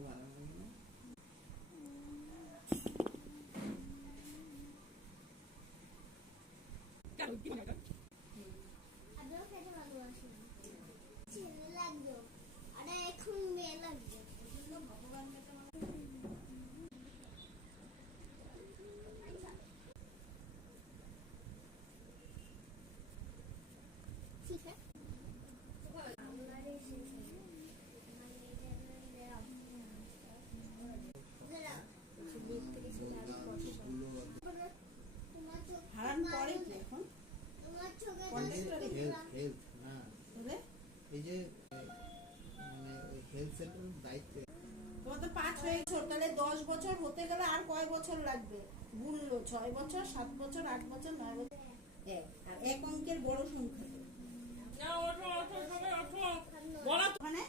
খুব ভালো লাগে না? আমিও খেতে ভালোবাসি ছেলে লাগবে আরে এখন মেয়ে লাগবে ভগবান ঠিক আছে হারান পরে কি এখন হেলথ না এই যে মানে ওই হেলথ সেন্টারের দায়িত্বে তোমার তো 5 হয়েছে, তাহলে 10 বছর হতে গেলে আর কয় বছর লাগবে? গুনলো 6 বছর, 7 বছর, 8 বছর, 9 বছর। আর এক অঙ্কের বড় সংখ্যা বলা ওখানে